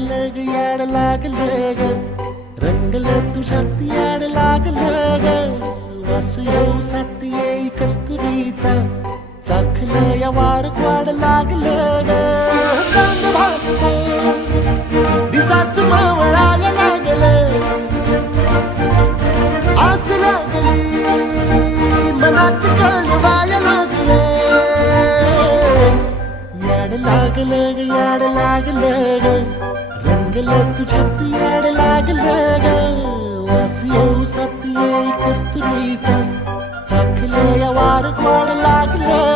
लागलं ग याड लागलं ग रंगलं तुझ्यात याड लागलं ग वास येऊ साथ येई कस्तुरीचा चाखलं या वार वाड लागलं ग चांद भासलं दिसाच मावळायला लागलं आस लागली मनात कळवायला लागलं याड लागलं ग याड लागलं ग रंगलं तुझ्यात याड लागलं ग वास येऊ साथ येई कस्तुरीचा चाखलं या वार वाड लागलं